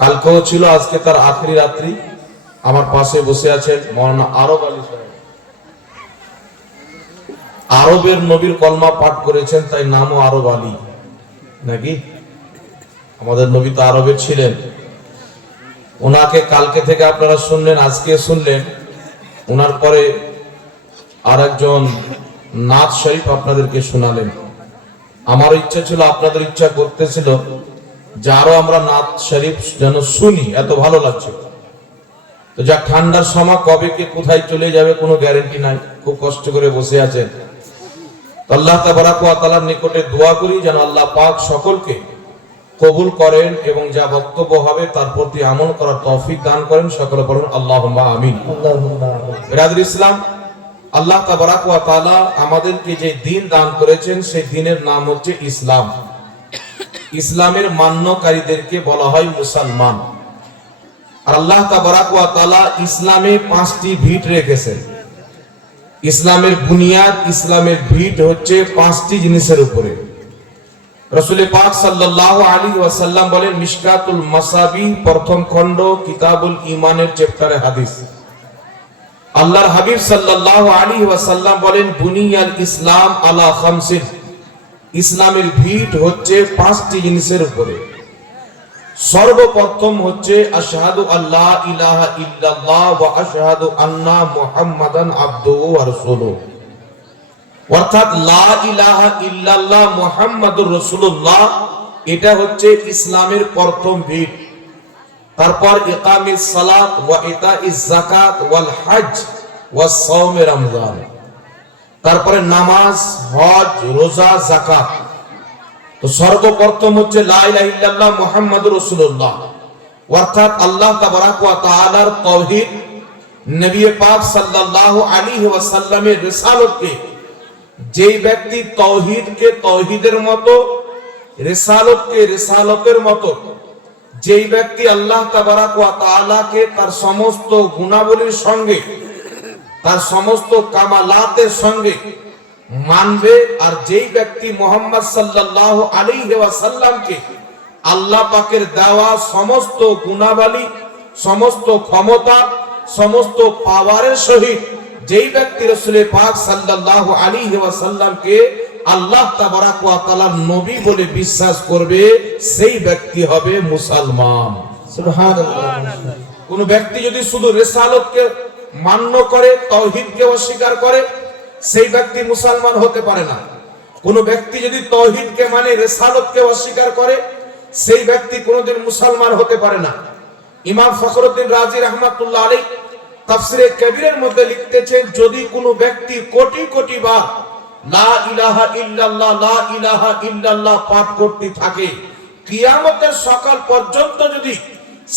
কালকেও ছিল, আজকে তার আখেরি রাত্রি। আমার পাশে বসে আছেন মৌলানা আরব আলী সাহেব। আরবের নবীর কলমা পাঠ করেছেন, তাই নামও আরব আলী নাকি? আমাদের নবী তো আরবের ছিলেন। ওনাকে কালকে থেকে আপনারা শুনলেন, আজকে শুনলেন। ওনার পরে আর একজন নাত শরীফ আপনাদেরকে শোনালেন। আমার ইচ্ছা ছিল, আপনাদের ইচ্ছা করতেছিল যে আরো আমরা নাত শরীফ যেন শুনি, এত ভালো লাগছে। তো যা ঠান্ডার সময় কবে কে কোথায় চলে যাবে কোনো গ্যারান্টি নাই। খুব কষ্ট করে বসে আছেন। আল্লাহ তাবারাক ওয়া তাআলার নিকটে দোয়া করি যেন আল্লাহ পাক সকলকে কবুল করেন এবং যা বক্তব্য হবে তার প্রতি আমল করার তৌফিক দান করেন। সকলে বলুন আল্লাহুম্মা আমিন। বিরাদর ইসলাম, আল্লাহ তাবারাক ওয়া তাআলা আমাদেরকে যে দ্বীন দান করেছেন সেই দ্বীনের নাম হচ্ছে ইসলাম। ইসলামের মান্যকারীদেরকে বলা হয় মুসলমান। আর আল্লাহ তাবারাক ওয়া তাআলা ইসলামে 5টি ভিট রেখেছেন। ইসলামের বুনিয়াদ, ইসলামের ভিট হচ্ছে 5টি জিনিসের উপরে। রাসূল পাক সাল্লাল্লাহু আলাইহি ওয়াসাল্লাম বলেন, মিশকাতুল মাসাবি প্রথম খণ্ড কিতাবুল ঈমানের চ্যাপ্টারে হাদিস। আল্লাহর হাবিব সাল্লাল্লাহু আলাইহি ওয়াসাল্লাম বলেন, বুনিয়াল ইসলাম আলা খামসিন। ইসলামের ভিট হচ্ছে 5টি জিনিসের উপরে। সর্বপ্রথম হচ্ছে আশহাদু আল্লা ইলাহা ইল্লাল্লাহ ওয়া আশহাদু আন্না মুহাম্মাদান আবদুহু ওয়া রাসূলুহু। অর্থাৎ লা ইলাহা ইল্লাল্লাহ মুহাম্মাদুর রাসূলুল্লাহ, এটা হচ্ছে ইসলামের প্রথম ভিত। তারপর ইকামিস সালাত ওয়া ইতাইজ যাকাত ওয়াল হজ ওয়া সাওমে রমজান। তারপরে নামাজ, হজ, রোজা, যাকাত। তো সর্বপ্রথম হচ্ছে লা ইলাহা ইল্লাল্লাহ মুহাম্মাদুর রাসূলুল্লাহ, অর্থাৎ আল্লাহ তাবারাক ওয়া তাআলার তাওহীদ, নবী পাক সাল্লাল্লাহু আলাইহি ওয়াসাল্লামের রিসালাতকে, যেই ব্যক্তি তাওহীদকে তাওহীদের মতো, রিসালাতকে রিসালাতের মতো, যেই ব্যক্তি আল্লাহ তাবারাক ওয়া তাআলাকে তার সমস্ত গুণাবলীর সঙ্গে, তার সমস্ত কামালাতের সঙ্গে মানবে, আর যেই ব্যক্তি মুহাম্মদ সাল্লাল্লাহু আলাইহি ওয়াসাল্লামকে আল্লাহ পাকের দেওয়া সমস্ত গুণাবলী, সমস্ত ক্ষমতা, সমস্ত পাওয়ারের সহিত যেই ব্যক্তি রাসূল পাক সাল্লাল্লাহু আলাইহি ওয়াসাল্লামকে আল্লাহ তাবারাক ওয়া তাআলার নবী বলে বিশ্বাস করবে, সেই ব্যক্তি হবে মুসলমান। সুবহানাল্লাহ। কোন ব্যক্তি যদি শুধু রিসালাতকে মান্য করে, তাওহীদকে অস্বীকার করে, সেই ব্যক্তি মুসলমান হতে পারে না। কোন ব্যক্তি যদি তাওহীদকে মানে, রিসালাতকে অস্বীকার করে, সেই ব্যক্তি কোনোদিন মুসলমান হতে পারে না। ইমাম ফখরুদ্দিন রাজি রাহমাতুল্লাহ আলাইহি তাফসীরে কবিরের মধ্যে লিখতেছেন, যদি কোনো ব্যক্তি কোটি কোটি বার লা ইলাহা ইল্লাল্লাহ লা ইলাহা ইল্লাল্লাহ পাঠ করতে থাকে, কিয়ামতের সকাল পর্যন্ত যদি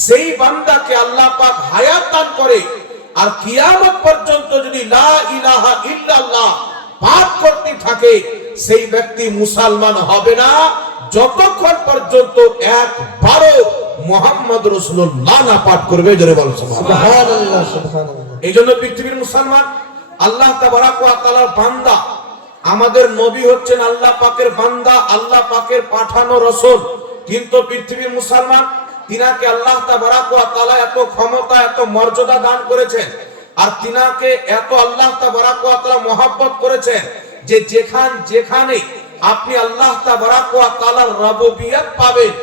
সেই বান্দাকে আল্লাহ পাক হায়াত দান করে, আর কিয়ামত পর্যন্ত যদি লা ইলাহা ইল্লাল্লাহ পাঠ করতে থাকে, সেই ব্যক্তি মুসলমান হবে না যতক্ষণ পর্যন্ত একবারও মুহাম্মদ রাসূলুল্লাহ না পাঠ করবে। জোরে বলুন সুবহানাল্লাহ। সুবহানাল্লাহ। এইজন্য পৃথিবীর মুসলমান আল্লাহ তাবারাক ওয়া তাআলার বান্দা, আমাদের নবী হচ্ছেন আল্লাহ পাকের বান্দা, আল্লাহ পাকের পাঠানো রাসূল। কিন্তু পৃথিবীর মুসলমান, তিনাকে আল্লাহ তাবারাক ওয়া তাআলা এত ক্ষমতা, এত মর্যাদা দান করেছেন, আর তিনাকে এত আল্লাহ তাবারাক ওয়া তাআলা মহব্বত করেছেন যে যেখানে আপনি আল্লাহ তাবারাক ওয়া তাআলার রুবুবিয়ত পাবেন,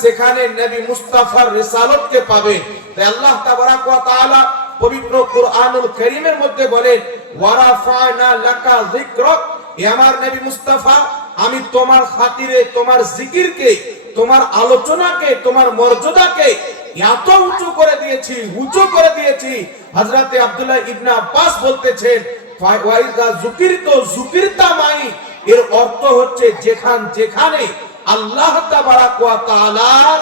সেখানে নবী মুস্তাফার রিসালাতকে পাবেন। তাই আল্লাহ তাবারাক ওয়া তাআলা পবিত্র কুরআনুল কারীমের মধ্যে বলেন, ওয়ারাফা'না লাকা যিকরাক, হে আমার নবী মুস্তাফা, আমি তোমার খাতিরে তোমার জিকিরকে, তোমার আলোচনাকে, তোমার মর্যাদাকে এত উঁচু করে দিয়েছি। হযরতে আব্দুল্লাহ ইবনে আব্বাস বলতেছেন, ওয়াইজা যুকিরতু যুকিরতা মাই, এর অর্থ হচ্ছে যেখানে আল্লাহ তাবারাক ওয়া তাআলার